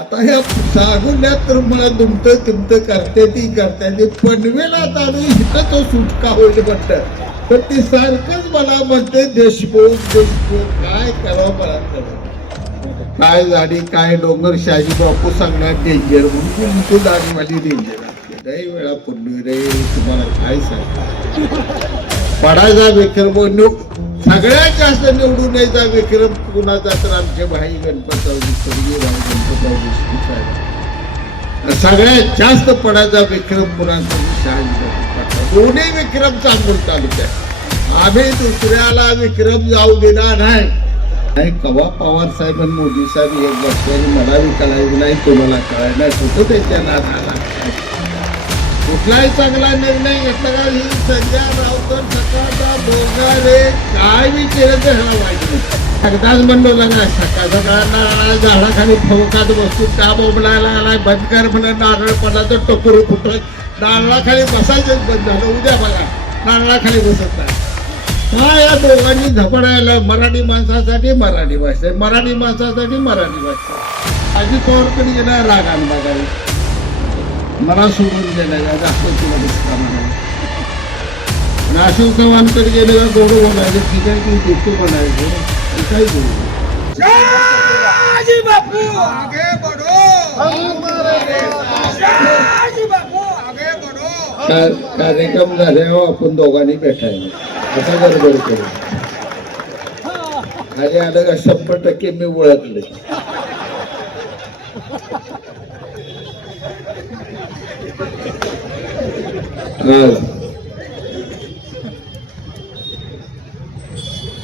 आता ह्या सांगुल्यात तर मला दुमतं तिमतं करते ती करते पनवेला ताणून इथं तो सुटका होईल म्हणतं तर ती सारखंच मला म्हणते देशमुख देशमुख काय करावं मला कळलं काय झाडी काय डोंगर शाही बापू सांगणार डेंजर म्हणून तू दाढीवाली डेंजर असते लई वेळा पडली रे तुम्हाला काय सांग पडायचा विक्रम सगळ्यात जास्त निवडून यायचा विक्रम कुणाचा तर आमचे भाई गणपतराव सगळ्यात जास्त पडायचा विक्रम कुणाचा शहाजी दोन्ही विक्रम चांगून तालुक्यात आम्ही दुसऱ्याला विक्रम जाऊ दिला नाही कवा पवार साहेब आणि मोदी साहेब एक बसल्याने मला बी कळायचं नाही तुम्हाला कळायला कुठं त्याच्या नादाला कुठलाही चांगला निर्णय घेतला का ही संजय राऊतर सकाळचा बोगारे काय बी केलं तर ह्याला वाईट नाही एकदाच म्हणलो ना सकाळ सकाळ झाडाखाली फवकात बसून त्या बोबलायला आलाय बंद कर म्हणून नारळ पडला तर टोकरू फुटत नारळाखाली बसायचंच बंद झालं उद्या बघा नारळाखाली बसत नाही हा या दोघांनी झपडायला मराठी माणसासाठी मराठी भाषा मराठी माणसासाठी मराठी भाषा अजित पवारकडे गेला रागान बघायला मला सोडून गेला का जास्त तुला दिसता म्हणा अशोक चव्हाणकडे गेले का दोघं म्हणायचे ठीक आहे की देतो म्हणायचे काही बोलू कार्यक्रम झाल्यावर आपण दोघांनी भेटायला आता गडबड करू खाली आलं का 100% मी ओळखले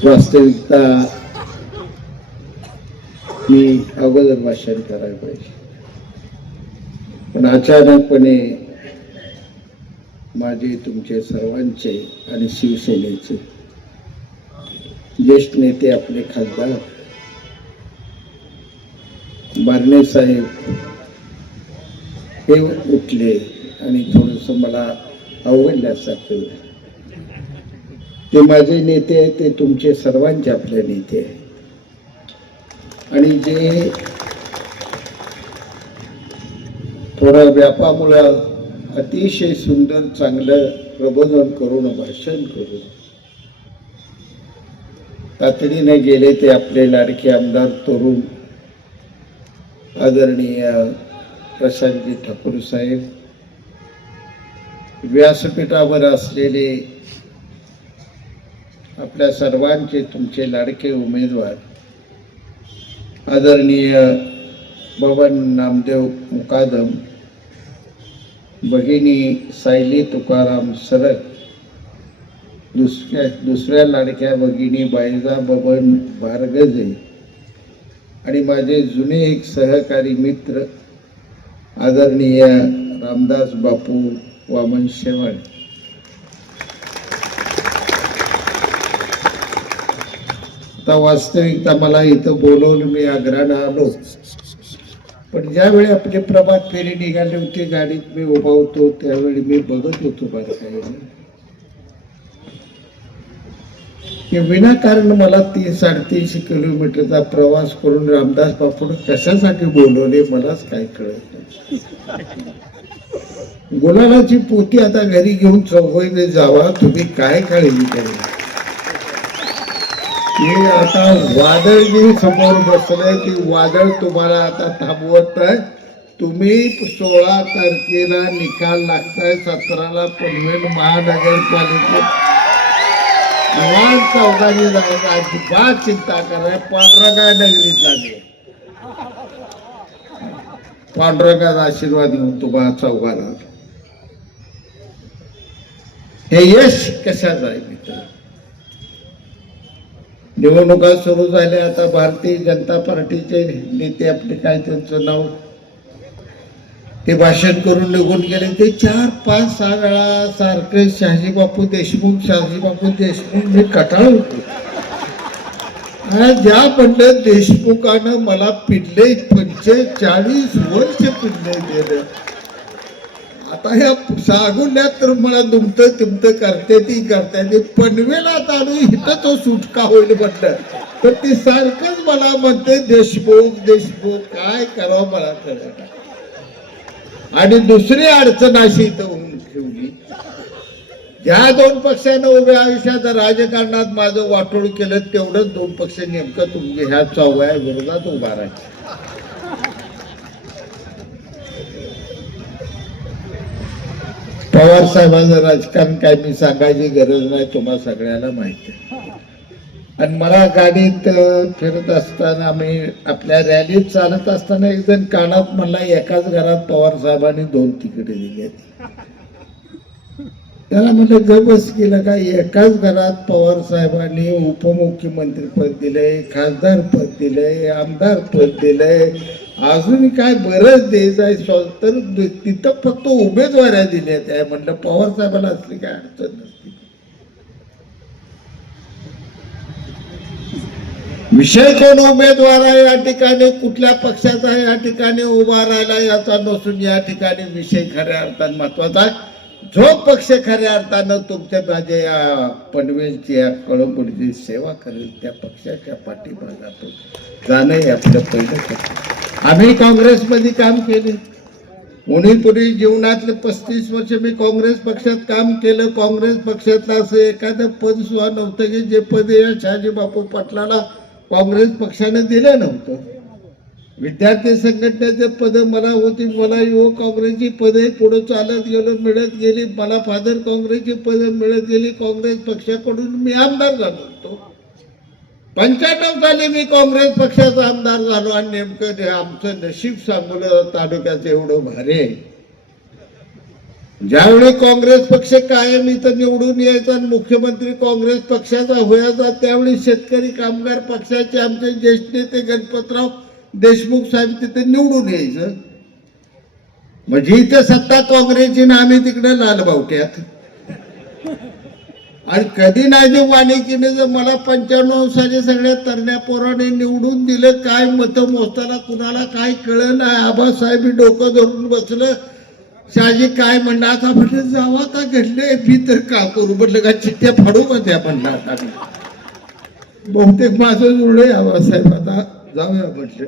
वास्तविकता मी अगोदर भाषण करायला पाहिजे पण अचानकपणे माझे तुमचे सर्वांचे आणि शिवसेनेचे ज्येष्ठ नेते आपले खासदार बारणे साहेब हे उठले आणि थोडंसं मला अवघडल्यासारखं ते माझे नेते आहेत ते तुमचे सर्वांचे आपले नेते आहेत आणि जे थोडा व्यापामुळं अतिशय सुंदर चांगलं प्रबोधन करून भाषण करून तातडीने गेले ते आपले लाडके आमदार तरुण आदरणीय प्रशांतजी ठाकूर साहेब व्यासपीठावर असलेले आपल्या सर्वांचे तुमचे लाडके उमेदवार आदरणीय बबन नामदेव मुकादम भगिनी सायली तुकाराम सरक दुसऱ्या लाडक्या भगिनी बायजा बबन बारगजे आणि माझे जुने एक सहकारी मित्र आदरणीय रामदास बापू वामन शेवाळ आता वास्तविकता मला इथं बोलवून मी आग्रहानं आलो पण ज्यावेळी आपली प्रभात फेरी निघाली होती गाडीत मी उभा होतो त्यावेळी मी बघत होतो बारकाईने की विनाकारण मला 300-350 किलोमीटरचा प्रवास करून रामदास बापून कशासाठी बोलवले मलाच काय कळत नाही गुलालाची पोती आता घरी घेऊन चौघीने जावा तुम्ही काय काळजी करा हे आता वादळ जे समोर बसलंय ते वादळ तुम्हाला आता थांबवत आहे तुम्ही 16 तारखेला निकाल लागताय 17ला पनवेल महानगरपालिकेत चौघांनी जायचं अजिबात चिंता कराय पांडुरंगा नगरीत लागले पांडुरंगाचा आशीर्वाद घेऊन तुम्हाला चौघाला हे यश कशाचं आहे मित्र निवडणुका सुरू झाल्या आता भारतीय जनता पार्टीचे नेते आपले काय त्यांचं नाव ते भाषण करून निघून गेले ते 4-5-6 वेळा सारखं शहाजी बापू देशमुख मी कटाळ होतो ज्या पंडित देशमुखानं मला पिडले 45 वर्ष पिडले गेले आता ह्या सांगुल्यात तर मला दुमतं तिमतं करते ती करते पनवेला चालू इथं तो सुटका होईल म्हटलं तर ती सारखंच मला म्हणते देशमुख देशमुख काय करावं मला कळलं. आणि दुसरी अडचण अशी इथं होऊन ठेवली, ज्या दोन पक्षानं उभ्या आयुष्यात राजकारणात माझं वाटोळ केलं तेवढंच दोन पक्ष नेमकं तुमच्या ह्या चौघ्या विरोधात उभा राहिले. पवार साहेबांचं राजकारण काय मी सांगायची गरज नाही, तुम्हाला सगळ्याला माहिती आहे. आणि मला गाडीत फिरत असताना आम्ही आपल्या रॅलीत चालत असताना एक जण कानात म्हणला एकाच घरात पवार साहेबांनी 2 तिकिटे दिली. त्याला म्हटलं गबस केलं का, एकाच घरात पवार साहेबांनी उपमुख्यमंत्री पद दिलंय, खासदार पद दिलंय, आमदार पद दिलंय, अजून काय बरंच द्यायचं आहे, तर तिथं फक्त उमेदवाऱ्या दिल्या त्या. म्हणलं पवार साहेबांना असली काय अडचण नसते. विषय कोण उमेदवार आहे या ठिकाणी, कुठल्या पक्षाचा या ठिकाणी उभा राहिला याचा नसून या ठिकाणी विषय खऱ्या अर्थाने महत्वाचा आहे. जो पक्ष खऱ्या अर्थानं तुमच्या माझ्या या पनवेलची या कळंबोलीची सेवा करेल त्या पक्षाच्या पाठीमागे जाणं हे आपलं पहिलं. आम्ही काँग्रेसमध्ये काम केले, उन्हीपुरी जीवनातले 35 वर्ष मी काँग्रेस पक्षात काम केलं. काँग्रेस पक्षातलं असं एखादं पद सुद्धा नव्हतं की जे पद या शहाजी बापू पाटलाला काँग्रेस पक्षाने दिलं नव्हतं. विद्यार्थी संघटनेचे पद मला होती, मला युवक काँग्रेसची पदही पुढे चालत गेलो, मिळत गेली. मला फादर काँग्रेसची पद मिळत गेली. काँग्रेस पक्षाकडून मी आमदार झालो होतो. 95 साली मी काँग्रेस पक्षाचा आमदार झालो. आणि नेमकं आमचं नशीब सांगोला तालुक्याचं एवढं भारी आहे, ज्यावेळी काँग्रेस पक्ष कायम इथं निवडून यायचा आणि मुख्यमंत्री काँग्रेस पक्षाचा व्हायचा, त्यावेळी शेतकरी कामगार पक्षाचे आमचे ज्येष्ठ नेते गणपतराव देशमुख साहेब तिथे निवडून यायचं. म्हणजे इथे सत्ता काँग्रेसची ना आम्ही तिकडे लालबावट्यात. आणि कधी नाही ते वाणिकीने जर मला 95 साली सगळ्या तरण्या पोराने निवडून दिलं, काय मतं मोजताना कुणाला काय कळलं नाही. आबासाहेब डोकं धरून बसलं. शहाजी काय म्हणलं, आता म्हटलं जावा आता घडले मी तर का करू, म्हटलं का चिठ्ठ्या फाडू का त्या म्हणलं. आता बहुतेक माझं जुळलंय आबासाहेब, आता जाऊया म्हटलं.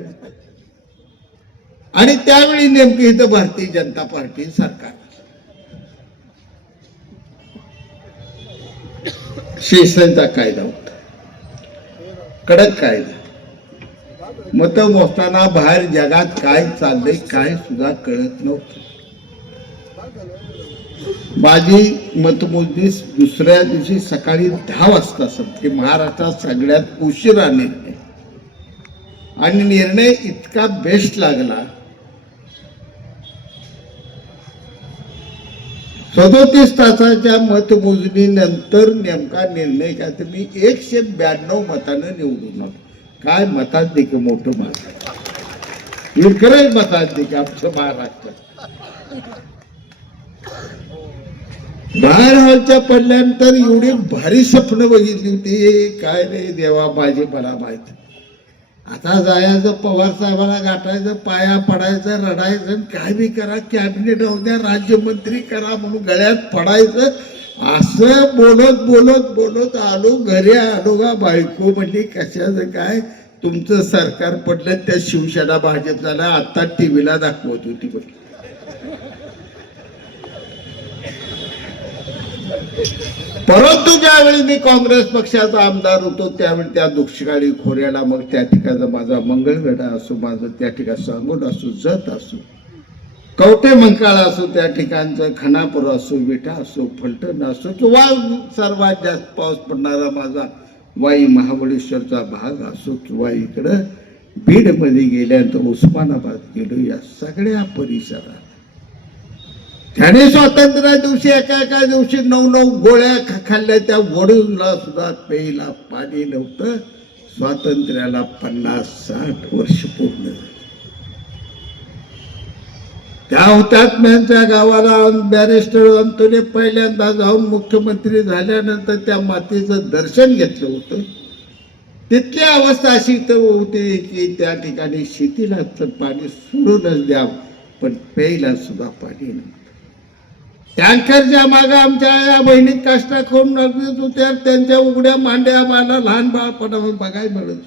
आणि त्यावेळी नेमकी इथं भारतीय जनता पार्टी सरकार, शिवसेनेचा कायदा होता, कडक कायदा. मत मोजताना बाहेर जगात काय चाललंय काय सुद्धा कळत नव्हतं. माझी मतमोजणी दुसऱ्या दिवशी सकाळी 10 वाजता संपली. महाराष्ट्रात सगळ्यात उशिरा निर्णय, आणि निर्णय इतका बेस्ट लागला. 37 तासाच्या मतमोजणीनंतर नेमका निर्णय काय तर मी 192 मतानं निवडून आलो. काय मताधिक्य मोठं माझं, विक्रय मताधिक्य आमचं महाराष्ट्रात. बाहेर हॉलच्या पडल्यानंतर एवढी भारी स्वप्न बघितली होती, काय रे देवा माझी मला माहिती. आता जायचं पवार साहेबांना गाठायचं, पाया पडायचं, रडायचं, काय बी करा, कॅबिनेट होऊ द्या, राज्यमंत्री करा म्हणून गळ्यात पडायचं. असं बोलत बोलत बोलत आलो घरी. आलो का बायको म्हणली कशाचं काय तुमचं सरकार पडलं, त्या शिवसेना भाजप झाला, आता टीव्हीला दाखवत होती. परंतु ज्यावेळी मी काँग्रेस पक्षाचा आमदार होतो त्यावेळी त्या दुष्काळी खोऱ्याला मग त्या ठिकाणचा माझा मंगळवेढा असो, माझं त्या ठिकाणी सांगोड असो, जत असो, कवटे मंकाळा असो, त्या ठिकाणचं खानापूर असो, विटा असो, फलटण असो, किंवा सर्वात जास्त पाऊस पडणारा माझा वाई महाबळेश्वरचा भाग असो, किंवा इकडं बीडमध्ये गेल्यानंतर उस्मानाबाद गेलो, या सगळ्या परिसरात त्याने स्वातंत्र्या दिवशी एका दिवशी 9 गोळ्या खाल्ल्या. त्या वडूला सुद्धा प्यायला पाणी नव्हतं. स्वातंत्र्याला 50-60 वर्ष पूर्ण. त्या हुतात्म्यांच्या गावाला बॅरिस्टर अंतोने पहिल्यांदा जाऊन मुख्यमंत्री झाल्यानंतर त्या मातेचं दर्शन घेतलं होतं. तितकी अवस्था अशी तर होती की त्या ठिकाणी शेतीला तर पाणी सोडूनच द्यावं, पण प्यायला सुद्धा पाणी नव्हतं. टँकरच्या मागे आमच्या या बहिणी कष्ट करून लागत होत्या, त्यांच्या उघड्या मांड्या आम्हाला लहान बाळपणा बघायला मिळत.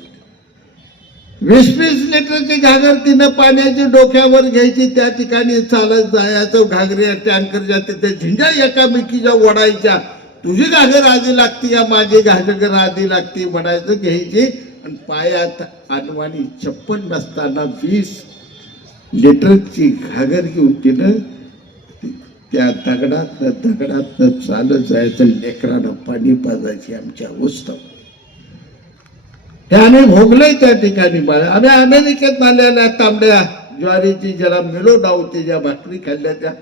20-20 लिटरची घागर तिनं पाण्याची डोक्यावर घ्यायची, त्या ठिकाणी चालत जायचं, घागऱ्या टँकरच्या तिथे झिंजा एकामेकीच्या ओढायच्या. तुझी घागर आधी लागती या माझी घागर आधी लागती म्हणायचं, घ्यायची आणि पायात अनवाणी चप्पल नसताना 20 लिटरची घागर घेऊन तिनं त्या दगडात चालत जायचं, लेकरांना पाणी पाजायची आमच्या अवस्था. हे आम्ही भोगलंय त्या ठिकाणी. आम्ही अमेरिकेत आलेल्या तांबड्या ज्वारीची ज्याला मिलो डावते ज्या भाकरी खाल्ल्या, त्या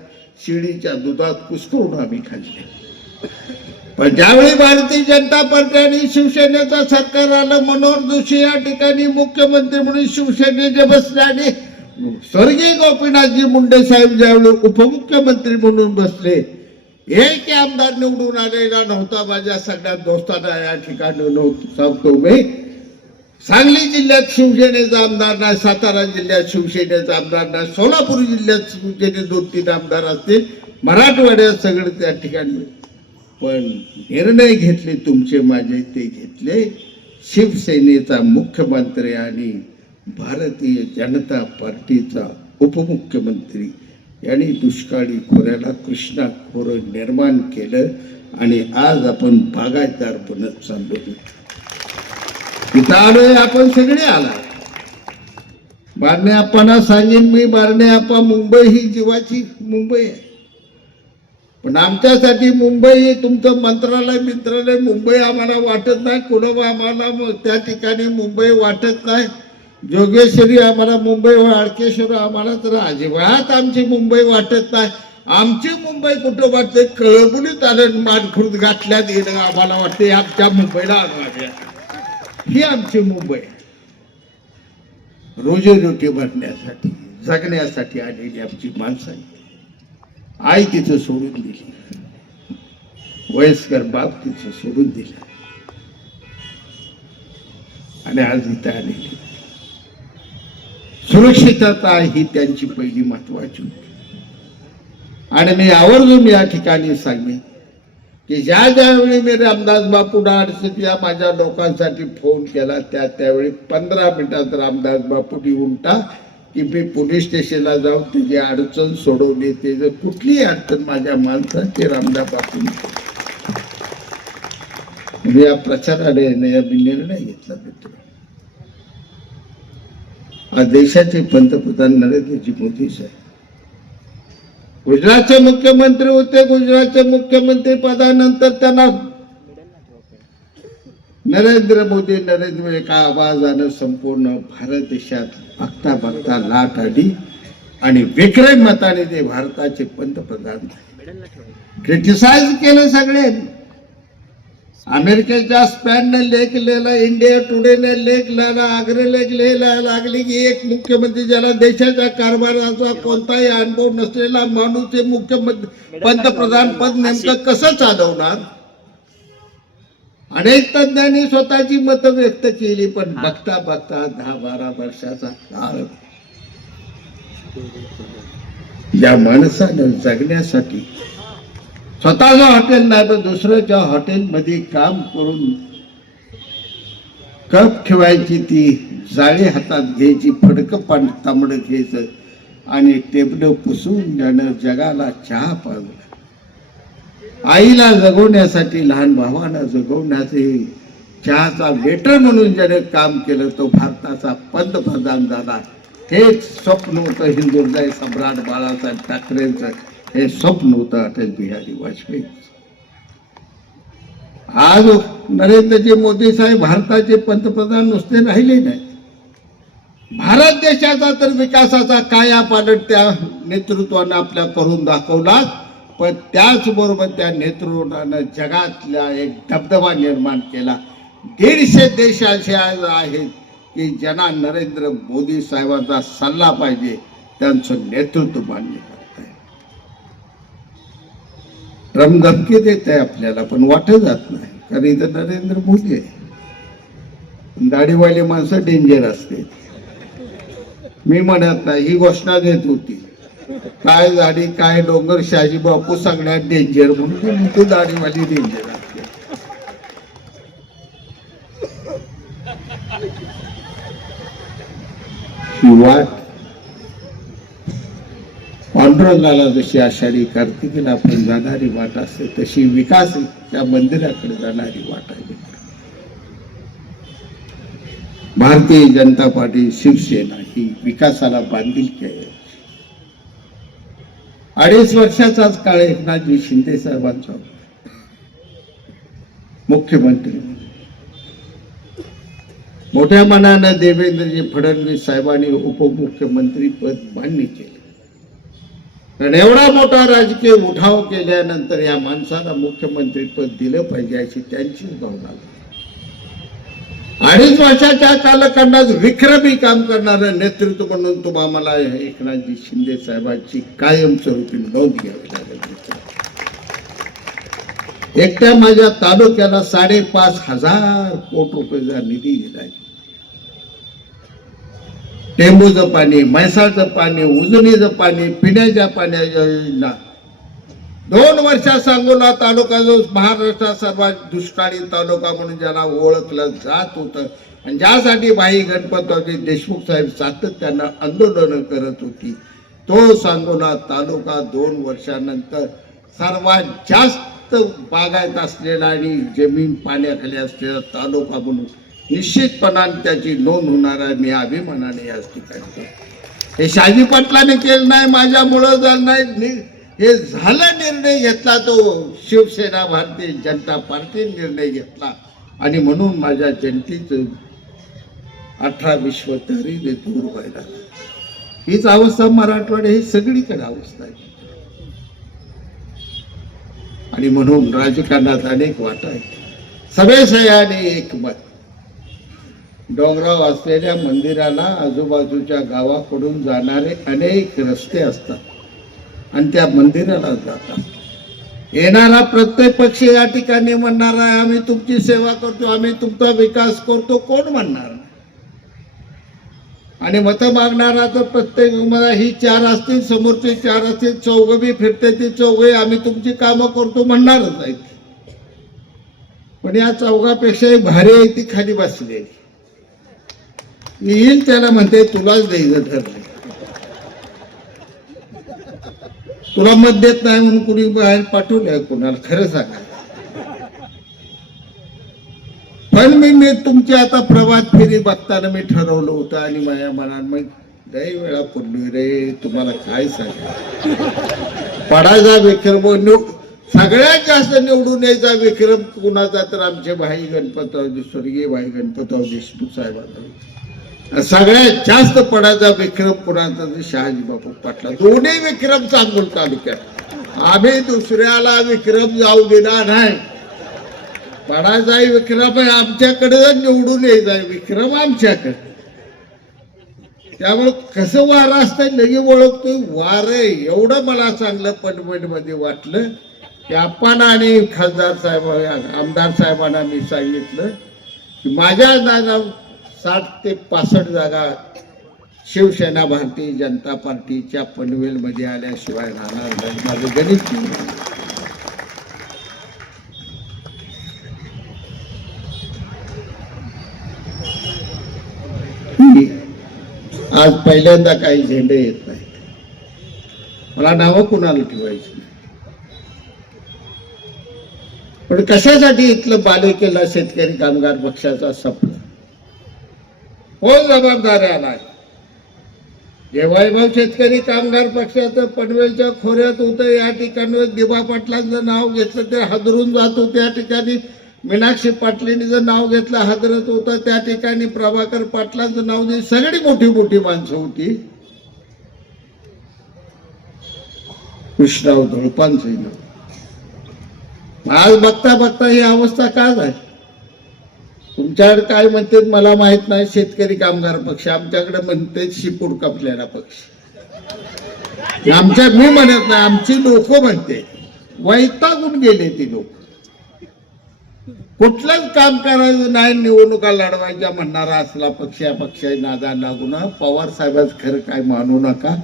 शिडीच्या दुधात कुस्करून आम्ही खाल्ल्या. पण ज्यावेळी भारतीय जनता पार्टी आणि शिवसेनेचं सरकार आलं, मनोहर जोशी या ठिकाणी मुख्यमंत्री म्हणून शिवसेनेचे बसले आणि स्वर्गीय गोपीनाथजी मुंडे साहेब ज्यावेळी उपमुख्यमंत्री म्हणून बसले, एक आमदार निवडून आलेला नव्हता. माझ्या सगळ्या दोस्तांना या ठिकाणी सांगतो मी, सांगली जिल्ह्यात शिवसेनेचा आमदार नाही, सातारा जिल्ह्यात शिवसेनेचा आमदार नाही, सोलापूर जिल्ह्यात शिवसेने 2-3 आमदार असतील, मराठवाड्यात सगळे त्या ठिकाणी. पण निर्णय घेतले तुमचे माझे, ते घेतले शिवसेनेचा मुख्यमंत्री आणि भारतीय जनता पार्टीचा उपमुख्यमंत्री यांनी दुष्काळी खोऱ्याला कृष्णा खोरं निर्माण केलं आणि आज आपण बागायतदार बनत चाललो. इथं आलोय आपण सगळे आला. बारणे आप्पांना सांगेन मी, बारणे आप्पा, मुंबई ही जीवाची मुंबई आहे, पण आमच्यासाठी मुंबई तुमचं मंत्रालय मुंबई आम्हाला वाटत नाही. कुणबा आम्हाला त्या ठिकाणी मुंबई वाटत नाही. जोगेश्वरी आम्हाला मुंबई, आडकेश्वर आम्हाला तर अजिबात आमची मुंबई वाटत नाही. आमची मुंबई कुठं वाटते, कळबुलीत आलं मानखुर्द गाठल्यात गेलं आम्हाला वाटते आमच्या मुंबईला आणूया. ही आमची मुंबई रोजीरोटी भरण्यासाठी जगण्यासाठी आलेली आमची माणसं आहे. आई तिथं सोडून दिली, वयस्कर बाप तिथं सोडून दिला आणि आज इथं आलेली. सुरक्षितता ही त्यांची पहिली महत्वाची होती. आणि मी आवर्जून या ठिकाणी सांगेन की ज्यावेळी मी रामदास बापू अडचणी या माझ्या लोकांसाठी फोन केला, त्यावेळी 15 मिनिटात रामदास बापूंनी उलटा की मी पोलीस स्टेशनला जाऊन त्याची अडचण सोडवली. ते जर कुठलीही अडचण माझ्या माणसाची रामदास बापूंनी या प्रचाराने निर्णय घेतला. मित्र, आज देशाचे पंतप्रधान नरेंद्रजी मोदी साहेब गुजरातचे मुख्यमंत्री होते. गुजरातचे मुख्यमंत्री पदानंतर त्यांना नरेंद्र मोदी एका आवाजानं संपूर्ण भारत देशात बघता लाट आली आणि विक्रम मताने ते भारताचे पंतप्रधान क्रिटिसाइज केले सगळे. अमेरिकेच्या स्पॅनने लेख लिहिला, इंडिया टुडेने लेख लिहिला, आग्रे लेख लिहायला लागली की एक मुख्यमंत्री ज्याला देशाच्या कारभाराचा कोणताही अनुभव नसलेला माणूस हे मुख्यमंत्री पंतप्रधान पद नेमकं कसं चालवणार. अनेक तज्ञांनी स्वतःची मतं व्यक्त केली, पण बघता 10-12 वर्षाचा काळ या माणसानं जगण्यासाठी स्वतःचं हॉटेल नाही पण दुसऱ्याच्या हॉटेलमध्ये काम करून कप ठेवायची, ती जाळी हातात घ्यायची, फडकं पाणी तांबडं घ्यायचं आणि टेबल पुसून ज्यानं जगाला चहा पाजला. आईला जगवण्यासाठी, लहान भावाला जगवण्यासाठी चहाचा वेटर म्हणून ज्याने काम केलं तो भारताचा पंतप्रधान झाला. हेच स्वप्न होतं हिंदुस्थानी सम्राट बाळासाहेब ठाकरेंचं, हे स्वप्न होतं अटल बिहारी वाजपेयी. आज नरेंद्रजी मोदी साहेब भारताचे पंतप्रधान नुसते राहिले नाही, भारत देशाचा तर विकासाचा कायापालट त्या नेतृत्वानं आपल्या करून दाखवला. पण त्याचबरोबर त्या नेतृत्वानं जगातला एक दबदबा निर्माण केला. 150 देश असे आहेत की ज्यांना नरेंद्र मोदी साहेबांचा सल्ला पाहिजे, त्यांचं नेतृत्व मान्य करत आहे. ट्रम्प धमकी देत आहे आपल्याला, पण वाटत जात नाही, कारण इथं नरेंद्र मोदी आहे. दाढीवाली माणसं डेंजर असते. मी म्हणत नाही, ही घोषणा देत होती, काय दाढी काय डोंगर शहाजी बापू सगळ्यात डेंजर म्हणून तू दाढीवाली डेंजर असते. वाट पांडुरंगाला जशी आषाढी कार्तिकीला आपण जाणारी वाट असते तशी विकास त्या मंदिराकडे जाणारी वाट आहे. भारतीय जनता पार्टी शिवसेना ही विकासाला बांधिलकी आहे. 2.5 वर्षाचाच काळ एकनाथजी शिंदे साहेबांचा मुख्यमंत्री. मोठ्या मनानं देवेंद्रजी फडणवीस साहेबांनी उपमुख्यमंत्री पद मान्य केले. कारण एवढा मोठा राजकीय उठाव केल्यानंतर या माणसाला मुख्यमंत्री पद दिलं पाहिजे अशी त्यांचीच भावना. 2.5 वर्षाच्या कालखंडात विक्रमी काम करणारं नेतृत्व म्हणून तुम्हाला एकनाथजी शिंदे साहेबांची कायमस्वरूपी नोंद घ्यावी लागेल. एकट्या माझ्या तालुक्याला 5,500 कोटी रुपयाचा निधी दिलाय. टेंबूचं पाणी, म्हैसाळचं पाणी, उजनीचं पाणी, पिण्याच्या पाण्याच्या योजना. 2 वर्षात सांगोला तालुका जो महाराष्ट्रात सर्वात दुष्काळी तालुका म्हणून ज्याला ओळखलं जात होतं आणि ज्यासाठी भाई गणपतरावजी देशमुख साहेब सातत्यानं आंदोलन करत होती, तो सांगोला तालुका 2 वर्षानंतर सर्वात जास्त बागायत असलेला आणि जमीन पाण्याखाली असलेला तालुका म्हणून निश्चितपणाने त्याची नोंद होणार आहे. मी अभिमानाने याच ठिकाणी. हे शहाजी पाटलाने केलं नाही, माझ्यामुळं झालं नाही, हे झालं. निर्णय घेतला तो शिवसेना भारतीय जनता पार्टीने निर्णय घेतला आणि म्हणून माझ्या जनतेचं 18 विश्व तरी दूर व्हायला. हीच अवस्था मराठवाडा ही सगळीकडे अवस्था आहे. आणि म्हणून राजकारणात अनेक वाटा आहेत. सगळे सह्याने एक मत. डोंगराव असलेल्या मंदिराला आजूबाजूच्या गावाकडून जाणारे अनेक रस्ते असतात आणि त्या मंदिराला जातात. येणारा प्रत्येक पक्ष या ठिकाणी म्हणणार आहे आम्ही तुमची सेवा करतो, आम्ही तुमचा विकास करतो. कोण म्हणणार? आणि मत मागणारा तर प्रत्येक मला ही 4 असतील, समोरचे 4 असतील, चौघ बी फिरते ती चौघे आम्ही तुमची कामं करतो म्हणणारच आहेत. पण या चौघापेक्षाही भारी आहे ती खाली बसली. येईल त्याला म्हणते तुलाच द्यायचं ठरलं, तुला मत देत नाही म्हणून कुणी बाहेर पाठवलंय कुणाला? खरं सांगा. पण मी तुमची आता प्रभात फेरी बघताना मी ठरवलं होतं आणि माझ्या मनात मग लई वेळा पडली रे. तुम्हाला काय सांगा, पडायचा विक्रम सगळ्यात जास्त निवडून यायचा विक्रम कुणाचा तर आमचे भाई गणपतराव, स्वर्गीय भाई गणपतराव देशमुख साहेबांचा. सगळ्यात जास्त पडायचा विक्रम कुणाचा तर शहाजी बापू पाटला. दोन्ही विक्रम सांगोल तालुक्यात. आम्ही दुसऱ्याला विक्रम जाऊ देणार नाही. पडायचा विक्रम आहे आमच्याकडे, निवडून यायचा विक्रम आमच्याकडे. त्यामुळे कसं वारं असतं लगे ओळखतोय. वारं एवढं मला चांगलं पनवेल मध्ये वाटलं की आपण आणि खासदार साहेब आमदार साहेबांना मी सांगितलं की माझ्या जागा 60 ते 65 जागा शिवसेना भारतीय जनता पार्टीच्या पनवेलमध्ये आल्याशिवाय राहणार नाही. माझं गणित आज पहिल्यांदा काही झेंडे येत नाही. मला नावं कुणाला ठेवायची नाही. पण कशासाठी इथलं बालेकिल्ला शेतकरी कामगार पक्षाचा सपना कोण जबाबदारी आलाय? जे वैभव शेतकरी कामगार पक्षाचं पनवेलच्या खोऱ्यात होतं, या ठिकाणी दिबा पाटलांचं नाव घेतलं ते हादरून जात होते. या ठिकाणी मीनाक्षी पाटलींनी जर नाव घेतलं हादरत होतं. त्या ठिकाणी प्रभाकर पाटलांचं नाव दे. सगळी मोठी मोठी माणसं होती. कृष्णराव धुळपांचं नाव. आज बघता बघता ही अवस्था का झाली? तुमच्याकडे काय म्हणते मला माहित नाही. शेतकरी कामगार पक्ष आमच्याकडे म्हणते शिपूड कापलेला पक्ष. आमच्या मी म्हणत नाही, आमची लोक म्हणते. वैतागून गेले ती लोक. कुठलंच काम करायचं नाही, निवडणुका लढवायच्या म्हणणारा असला पक्ष या पक्षाची नादा लागू ना. पवार साहेबांच खरं काय मानू नका.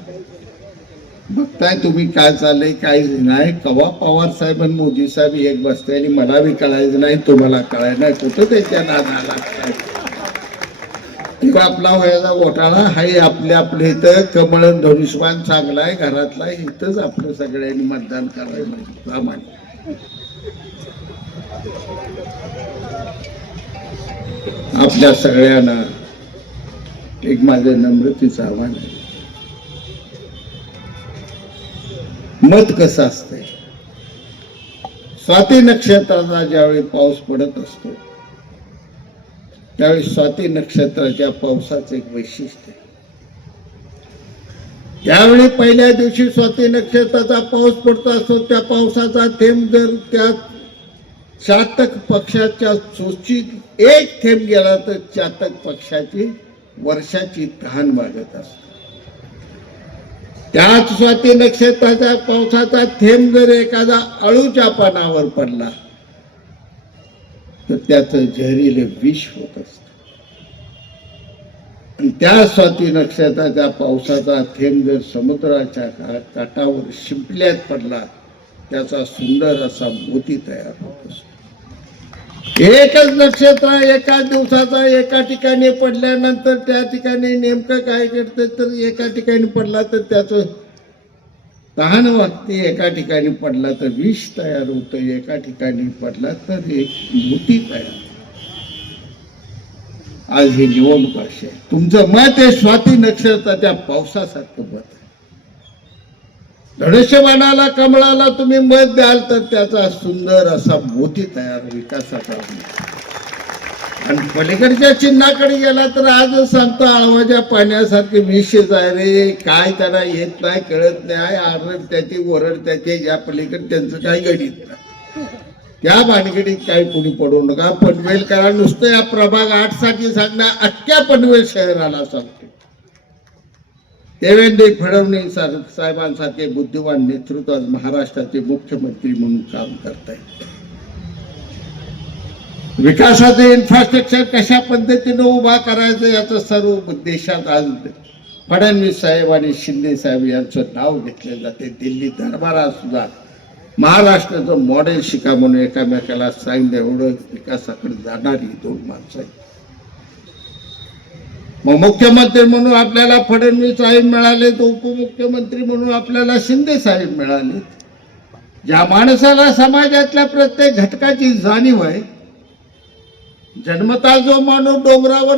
बघताय तुम्ही काय चाललंय काय नाही. कवा पवार साहेब आणि मोदी साहेब एक बसते आणि मला बी कळायचं नाही, तुम्हाला कळायचं नाही, कुठं त्याच्या नादाला किंवा आपला वयाचा घोटाळा हाय. आपल्या आपल्या इथं कमळ धनुष्यमान चांगला आहे घरातला, इथंच आपलं सगळ्यांनी मतदान करायला प्रामाणिक. आपल्या सगळ्यांना एक माझं नम्रतेचं आव्हान आहे. मत कसं असतंय, स्वाती नक्षत्राचा ज्यावेळी पाऊस पडत असतो त्यावेळी स्वाती नक्षत्राच्या पावसाचं एक वैशिष्ट्य आहे. त्यावेळी पहिल्या दिवशी स्वाती नक्षत्राचा पाऊस पडतो असतो. त्या पावसाचा थेंब जर त्या चातक पक्षाच्या चोचीत एक थेंब गेला तर चातक पक्षाची वर्षाची तहान भागत असते. त्याच स्वाती नक्षत्राच्या पावसाचा थेंब जर एखादा अळूच्या पानावर पडला तर त्याचं जहरीले विष होत असत. आणि त्या स्वाती नक्षत्राच्या पावसाचा थेंब जर समुद्राच्या काठावर शिंपल्यात पडला त्याचा सुंदर असा मोती तयार होत असतो. एकच नक्षत्र एका दिवसाचा एका ठिकाणी पडल्यानंतर त्या ठिकाणी नेमकं काय घडतं तर एका ठिकाणी पडला तर त्याचं तहान वागते, एका ठिकाणी पडला तर विष तयार होतं, एका ठिकाणी पडला तर एक मोती तयार. आज ही निवडणूक अशी आहे. तुमचं मत आहे स्वाती नक्षत्राच्या पावसासारखं मत आहे. धनुष्यबाणाला कमळाला तुम्ही मत द्याल तर त्याचा सुंदर असा मोती तयार विकासाचा. आणि पलीकडच्या चिन्हाकडे गेला तर आज सांगतो आळवाच्या पाण्यासारखे विषच आहे रे, काय त्याला येत नाही कळत नाही, आरड त्याची ओरड त्याची, या पलीकडे त्यांचं काही गणित नाही. त्या भानगडीत काही कुणी पडू नका. पनवेल करा नुसतं या प्रभाग 8 साठी सांगणार, अख्ख्या पनवेल शहराला सांगतो देवेंद्र फडणवीस साहेबांसारखे बुद्धिमान नेतृत्व महाराष्ट्राचे मुख्यमंत्री म्हणून काम करतायत. विकासाचे इन्फ्रास्ट्रक्चर कशा पद्धतीने उभा करायचं याचं सर्व देशात आज फडणवीस साहेब आणि शिंदे साहेब यांचं नाव घेतले जाते. दिल्ली दरबारात सुद्धा महाराष्ट्राचं मॉडेल शिका म्हणून एकामेकाला सांगितलं. एवढं विकासाकडे जाणारी दोन माणसं आहेत. मग मुख्यमंत्री म्हणून आपल्याला फडणवीस साहेब मिळाले, तर उपमुख्यमंत्री म्हणून आपल्याला शिंदे साहेब मिळाले. ज्या माणसाला समाजातल्या प्रत्येक घटकाची जाणीव आहे, जन्मता जो माणूस डोंगरावर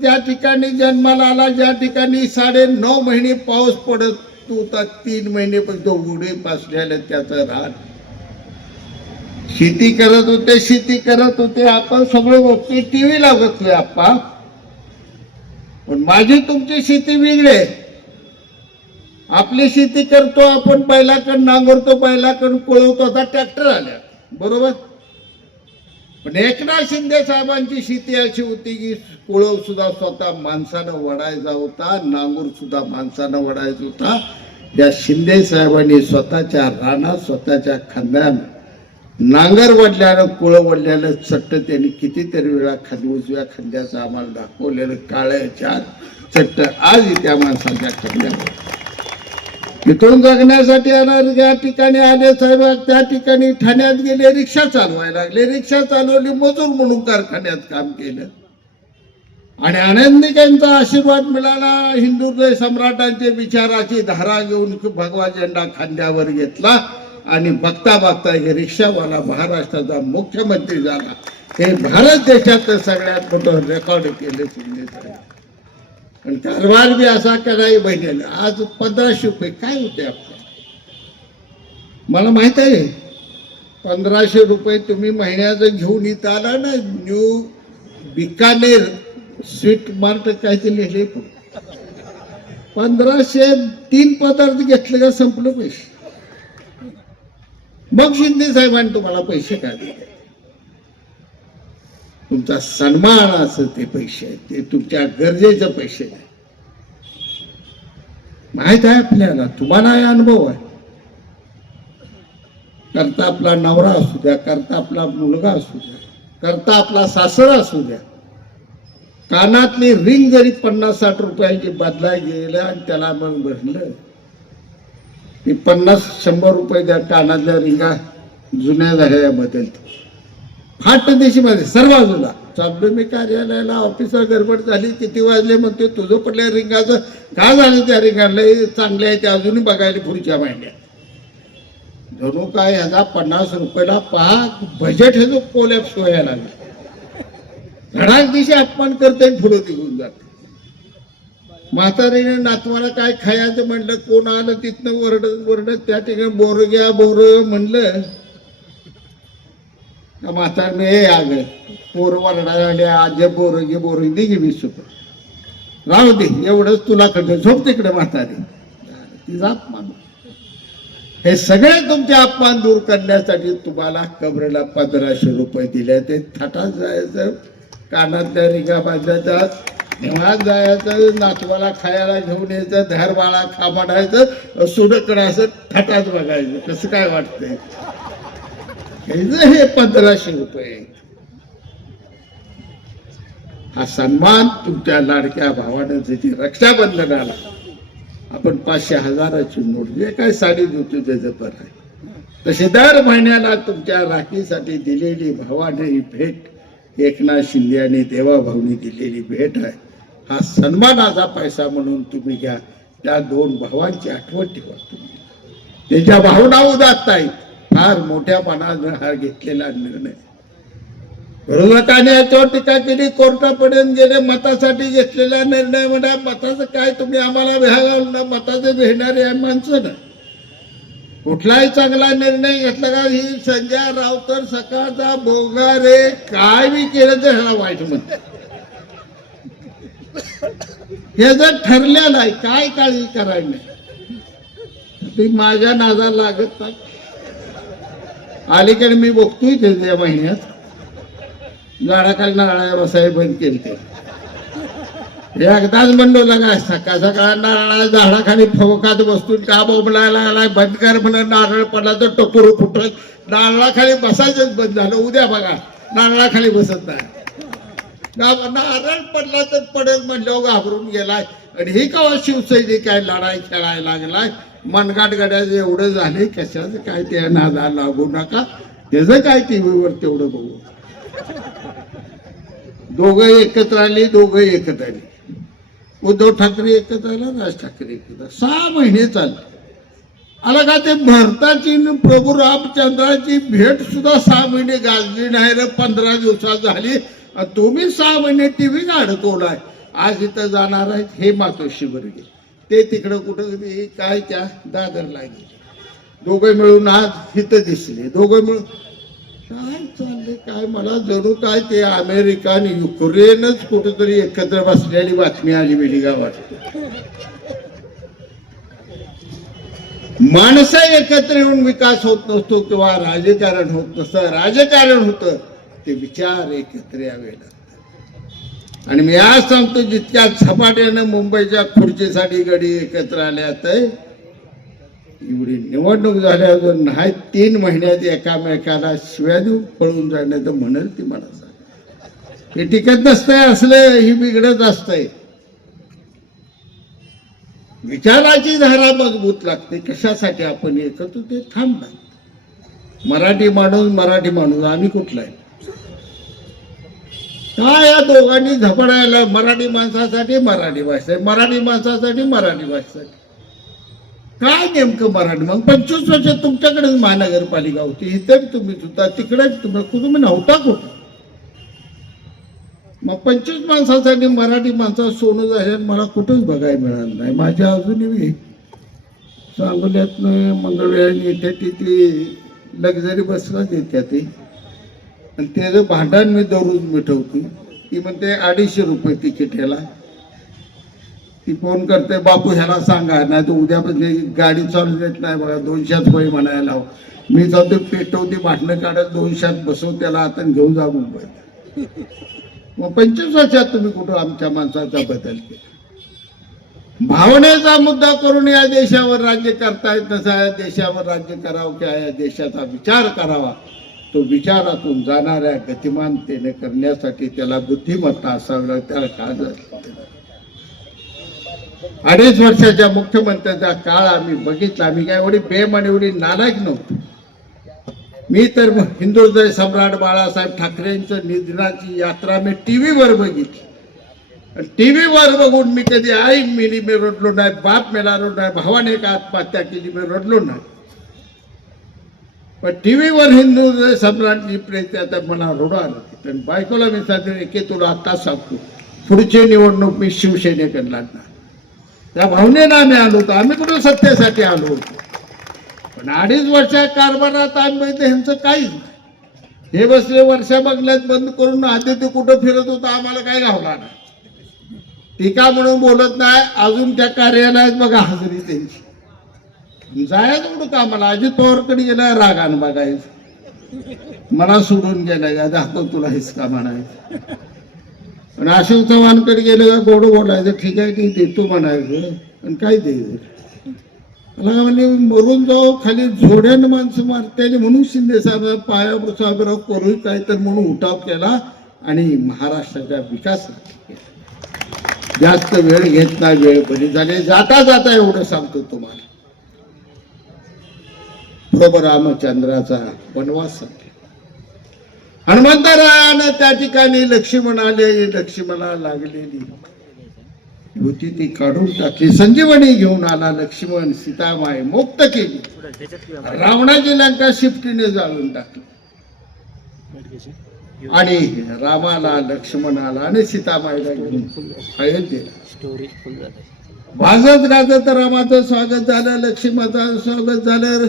ज्या ठिकाणी जन्माला आला, ज्या ठिकाणी 9.5 महिने पाऊस पडत होता, 3 महिने पण तो उडे पासलेले त्याचं रान, शेती करत होते. आपण सगळे गोष्टी टीव्हीला बघतोय आप्पा, पण माझी तुमची शेती वेगळी आहे. आपली शेती करतो आपण, बैलाकडून नांगरतो, बैलाकडून कुळवतो. आता ट्रॅक्टर आल्या बरोबर, पण एकनाथ शिंदे साहेबांची शेती अशी होती की कुळव सुद्धा स्वतः माणसानं वडायचा होता, नांगूर सुद्धा माणसानं वडायचा होता. या शिंदे साहेबांनी स्वतःच्या रानात स्वतःच्या खांद्यानं नांगर वडल्यानं कुळं वडल्यानं चट्ट त्यांनी कितीतरी वेळा उजव्या खांद्याचं आम्हाला दाखवलेलं काळ्या चार चट्ट आज त्या माणसाच्या खांद्यावर. तिथून जगण्यासाठी येणार त्या ठिकाणी आले साहेब, त्या ठिकाणी ठाण्यात गेले, रिक्षा चालवायला लागले, रिक्षा चालवली, मजूर म्हणून कारखान्यात काम केलं. आणि आनंदिकांचा आशीर्वाद मिळाला. हिंदू सम्राटांचे विचाराची धारा घेऊन भगवा झेंडा खांद्यावर घेतला आणि बघता बघता हे रिक्षावाला महाराष्ट्राचा मुख्यमंत्री झाला. हे भारत देशात सगळ्यात मोठं रेकॉर्ड केले शिंदे साहेब. आणि कारभार बी असा कराही बहिणीला. आज 1500 रुपये काय होते आपल्या, मला माहित आहे. 1500 रुपये तुम्ही महिन्याचं घेऊन इथं आला ना, न्यू बिकानेर स्वीट मार्ट काय ते लिहिले, 1500 3 पदार्थ घेतले का संपलं पैसे. मग शिंदे साहेबांनी तुम्हाला पैसे का दिले? तुमचा सन्मान असं ते पैसे आहेत, ते तुमच्या गरजेचे पैसे नाही. माहित आहे आपल्याला, तुम्हाला अनुभव आहे. करता आपला नवरा असू द्या, करता आपला मुलगा असू द्या, करता आपला सासरा असू द्या, कानातली रिंग जरी 50-60 रुपयाची बदलाय गेलं आणि त्याला मग भरलं की 50-100 रुपये द्या, कानातल्या रिंगा जुन्या झाल्या बदलते. फाट दिशेमध्ये सर्व बाजूला चाललो मी कार्यालयाला, ऑफिसला गडबड झाली, किती वाजले म्हणते, तुझं पडल्या रिंगाचं काय झालं त्या रिंगाला, चांगले आहे ते अजूनही बघायला पुढच्या महिन्यात. जणू काय ह्याचा 50 रुपयाला पहा बजेट हे जो कोलॅप्स व्हायला लागला. धडाक दिशे अपमान करते पुढे निघून जाते. म्हातारीने नातवाला काय खायचं म्हणलं, कोण आलं तिथनं वरडत वरडत त्या ठिकाणी बोर घ्या बोर म्हणलं. म्हातारने हे आग पोर वरडायला आज बोर घे बोर दे घे 20 रुपये राहू दे एवढंच तुला कडे झोप तिकडे म्हातारी. तिचा अपमान. हे सगळे तुमचे अपमान दूर करण्यासाठी तुम्हाला कमरेला 1500 रुपये दिले. ते थाटात जायचं, कानातल्या रिंगा बांधायच्या, निवांत जायचं, नातवाला खायला घेऊन यायचं, धार बाळा खा म्हणायचं, सुडकडं असं थाटात बघायचं. कसं काय वाटतंय हे 1500 रुपये. हा सन्मान तुमच्या लाडक्या भावानं त्याची रक्षाबंधनाला आपण 500-1000ची नोट जे काय साडी देतो त्याचं बरं आहे. तसे दर महिन्याला तुमच्या राखीसाठी दिलेली भावाने ही भेट, एकनाथ शिंदे आणि देवाभाऊनी दिलेली भेट आहे. हा सन्मानाचा पैसा म्हणून तुम्ही घ्या. त्या 2 भावांची आठवण ठेवा. तुम्ही त्याच्या भावना उदात्ताय. फार मोठ्या मनानं हा घेतलेला निर्णय. विरोधकाने याच्यावर टीका केली, कोर्टापर्यंत गेले, मतासाठी घेतलेला निर्णय म्हणा. मताचं काय तुम्ही आम्हाला भेहागावलं ना, मताचे भेटणारे माणसं ना. कुठलाही चांगला निर्णय घेतला का ही संजय राऊतर सकाळचा बोगारे काय बी केलं तर ह्याला वाईट म्हणतात. हे जर ठरलेलं आहे काय काळजी करायला नाही. ती माझ्या नादाला लागत नाही. अलीकडे मी बघतोय त्या महिन्यात झाडाखाली नारळा बसाय बंद केले. ते एकदाच म्हणलो लागा सकाळ सकाळ नारळा झाडाखाली फवकात बसतून का बोंबलायला लागलाय, बंद कर म्हणून नारळ पडला तर टोकरू फुटत नारळाखाली बसायचंच बंद झालं. उद्या बघा नारळाखाली बसत नाही. नारळ पडला तर पडेल म्हणल्यावर घाबरून गेलाय. आणि ही कवा शिवसैनिक काय लढाई खेळायला लागलाय. मनगाट गड्याचं एवढं झाले, कशाचं काय त्या नादा लागू नका. त्याचं काय टीव्हीवर तेवढं बघू. दोघं एकत्र आली, दोघं एकत्र आली. उद्धव ठाकरे एकत्र आला, राज ठाकरे एकत्र. 6 महिने चालले. आला का ते भारताची प्रभू रामचंद्राची भेट सुद्धा 6 महिने गाजली नाही रे. 15 दिवसात झाली. तुम्ही 6 महिने टीव्ही काढत ओलाय. आज इथं जाणार आहेत हे मातोश्री वर्गे, ते तिकडं कुठं काय त्या दादरला गेले. दोघं मिळून आज इथं दिसले. दोघं मिळून काय चालले काय, मला जणू काय ते अमेरिका आणि युक्रेनच कुठेतरी एकत्र बसलेली बातमी आली वेळी गावात. माणसं एकत्र येऊन विकास होत नसतो किंवा राजकारण होत नसतं. राजकारण होतं ते विचार एकत्र यावे लागतात. आणि मी आज सांगतो, जितक्या झपाट्यानं मुंबईच्या खुर्चीसाठी गडी एकत्र आल्यात, एवढी निवडणूक झाल्यावर नाही 3 महिन्यात एकामेकाला शिव्या देऊन पळून जाण्याचं म्हणेल ती मला सांग. हे टिकत नसतंय, असलं ही बिघडत असतंय. विचाराची धारा मजबूत लागते. कशासाठी आपण एकत्र ते थांबतात. मराठी माणूस आम्ही कुठला आहे काय, या दोघांनी झपडायला. मराठी माणसासाठी मराठी भाषा, मराठी माणसासाठी मराठी भाषा. काय नेमकं मराठी मग 25 वर्ष तुमच्याकडेच महानगरपालिका होती. इतर तुम्ही सुद्धा तिकडेच तुम्ही नव्हता कुठं. मग 25 माणसासाठी मराठी माणसा सोनं झालं मला कुठंच बघायला मिळालं नाही. माझ्या अजूनही सांगोल्यातनं मंगळवेळी येते ती लक्झरी बसला देत्या ती. आणि त्याचं भांडण मी दररोज मिटवते. ती म्हणते 250 रुपये तिकीट ह्याला. ती फोन करते, बापू ह्याला सांगा नाही तर उद्यापासून गाडी चालू देत नाही बघा, 200 वय म्हणायला लाव. मी जातो पेटवते, भांडणं काढत 200 बसव त्याला आता घेऊन जा मुंबईत. मग 25 वर्षात तुम्ही कुठं आमच्या माणसाचा बदल केला. भावनेचा मुद्दा करून या देशावर राज्य करता येत नसा. या देशावर राज्य करावं किंवा या देशाचा विचार करावा, तो विचारातून जाणाऱ्या गतिमानतेने करण्यासाठी त्याला बुद्धिमत्ता असावी लागते. त्याला काय 2.5 वर्षाच्या मुख्यमंत्र्याचा काळ आम्ही बघितला. आम्ही काय एवढी बेम आणि एवढी नालायक नव्हतो. मी तर हिंदुहृदय सम्राट बाळासाहेब ठाकरेंचं निधनाची यात्रा मी टीव्हीवर बघितली. टीव्हीवर बघून मी कधी आई मेली मी रडलो नाही, बाप मेला रडलो नाही, भावाने का आत्महत्या केली मी रडलो नाही. पण टीव्हीवर हिंदुहृदय सम्राटची प्रेत मला रडू आलं. पण बायकोला मी सांगितलं की तुला आता सांगतो पुढची निवडणूक मी शिवसेनेकडे लढणार. त्या भावनेनं आम्ही आलो होतो. आम्ही कुठं सत्तेसाठी आलो होतो. पण 2.5 वर्षा कारभारात आम्ही बघितलं ह्यांचं काहीच नाही. हे बसले वर्षा बंगल्यात बंद करून आधी ते कुठं फिरत होतं आम्हाला काय गावला नाही. टीका म्हणून बोलत नाही. अजून त्या कार्यालयात बघा हजेरी त्यांची. जायचं कुठं कामाला. अजित पवारकडे गेला रागानं बघायचं. मला सोडून गेला का दाखव तुला हेच का म्हणायचं. पण अशोक चव्हाणकडे गेलं का गोड बोलायचं. ठीक आहे की देतो म्हणायचं. पण काय द्यायचं. मला म्हणजे मरून जाऊ खाली झोड्यानं माणसं मारते म्हणून शिंदे साहेब पायावर साहेबराव करू काय तर म्हणून उठाव केला आणि महाराष्ट्राच्या विकासात जास्त वेळ घेत नाही. वेळ बरी झाली. जाता जाता एवढं सांगतो तुम्हाला. प्रभू रामचंद्राचा वनवास संपला. हनुमंतरायानं त्या ठिकाणी लक्ष्मण आले. लक्ष्मणाला लागलेली होती ती काढून टाकली. संजीवनी घेऊन आला लक्ष्मण. सीतामाई मुक्त केली. रावणाची लंका शिफ्टीने जाळून टाकली आणि रामाला लक्ष्मणाला आणि सीतामाईला घेऊन अयोध्येला वाजत गाजत रामाचं स्वागत झालं. लक्ष्मणाचं स्वागत झालं.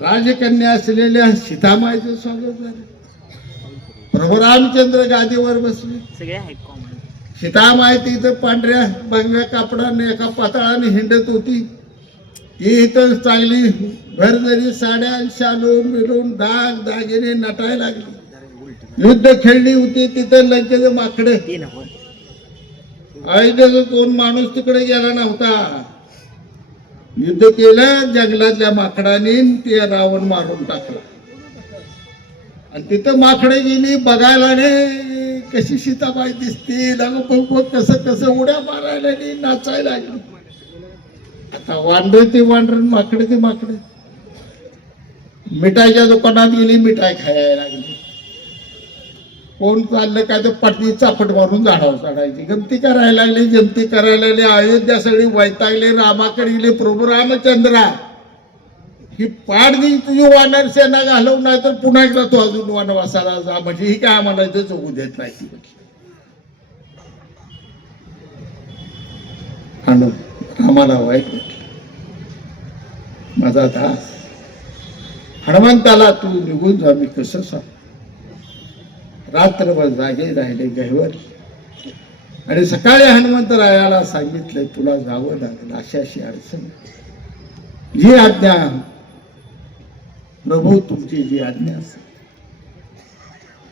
राजकन्या असलेल्या सीतामाईचं स्वागत झालं. प्रभू रामचंद्र गादीवर बसले. सीतामाई तिथं पांढऱ्या बांगड्या कापडाने एका पातळाने हिंडत होती. ती इथं चांगली भरजरी साड्या शालून मिळून दाग दागिने नटायला लागली. युद्ध खेळली होती. तिथं लंकेचं माकडे अयोध्येचा कोण माणूस तिकडे गेला नव्हता. युद्ध केलं जंगलातल्या माकडाने. ते रावण मारून टाकला आणि तिथं माकडे गेली बघायला नाही कशी सीताबाई दिसते. कसं कसं उड्या मारायला नाही नाचायला लागली. आता वांढर ते वांढर माकडे ते माकडे. मिठाईच्या दुकानात गेली मिठाई खायला लागली. कोण चाललं काय तर पटली चापट मारून झाडावर चढायची. गमती करायला लागली. जमती करायला लागली. अयोध्या सगळी वैतागले. रामाकडे गेले. प्रभू रामचंद्रा ही पाठ देईल तुझी वानर सेना घालव नाही तर पुन्हा एकदा तू अजून वनवासाला जा. म्हणजे ही काय आम्हाला इथं जगू देत नाही. आम्हाला वाईट माझा दास हनुमंताला तू निघून जा. मी कसं सांग. रात्रभर जागे राहिले गहिवर आणि सकाळी हनुमंतरायाला सांगितलं तुला जावं लागेल. अशी अडचण. जी आज्ञा प्रभू तुमची जी आज्ञा असेल.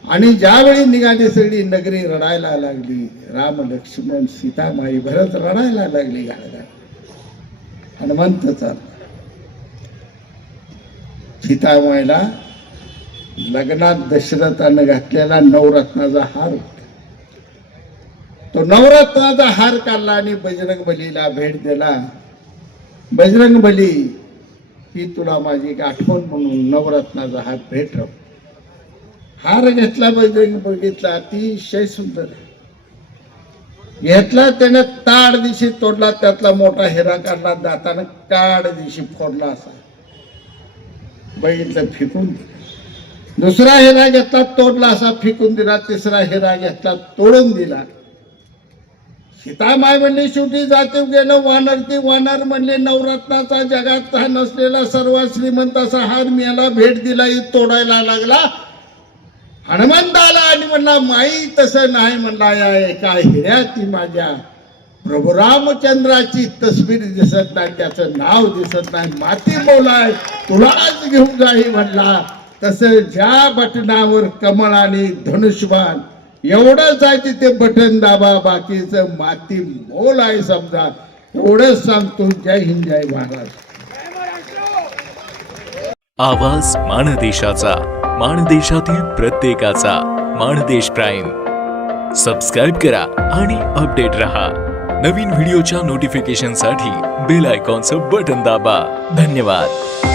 आणि ज्यावेळी निघाली सगळी नगरी रडायला लागली. राम लक्ष्मण सीतामाई भरत रडायला लागली. गाडगा हनुमंत चालला. सीतामाईला लग्नात दशरथानं घातलेला नवरत्नाचा हार होता. तो नवरत्नाचा हार काढला आणि बजरंग बलीला भेट दिला. बजरंग बली ही तुला माझी एक आठवण म्हणून नवरत्नाचा हार भेट राहू. हार घेतला. बजरंग बघितला अतिशय सुंदर घेतला. त्याने ताड दिशी तोडला. त्यातला मोठा हिरा काढला. दातानं काड दिशी फोडला. असा बघितलं फेकून दिला. दुसरा हिरा घेतला तोडला असा फेकून दिला. तिसरा हिरा घेतला तोडून दिला. सीतामाई म्हणली शेवटी जाते गेलं वानर. ते वानर म्हणले नवरत्नाचा जगात नसलेला सर्वात श्रीमंत असा हार मी याला भेट दिला. तोडायला लागला. हनुमंत आला आणि म्हणला माई तसं नाही. म्हणला या एका हिऱ्यात ती माझ्या प्रभू रामचंद्राची तस्वीर दिसत नाही. त्याचं नाव दिसत नाही. माती बोलाय तुलाच घेऊन जाई म्हणला. तसं ज्या बटनावर कमळ आणि धनुष्यबाण एवढंच आहे तिथे बटन दाबा. बाकीचं माती मोल आहे समजा. एवढंच सांगतो. जय हिंद जय महाराष्ट्र. आवाज माणदेशाचा, माणदेशातील प्रत्येकाचा. माणदेश प्राईम सबस्क्राईब करा आणि अपडेट रहा. नवीन व्हिडिओच्या नोटिफिकेशनसाठी बेल आयकॉनचं बटन दाबा. धन्यवाद.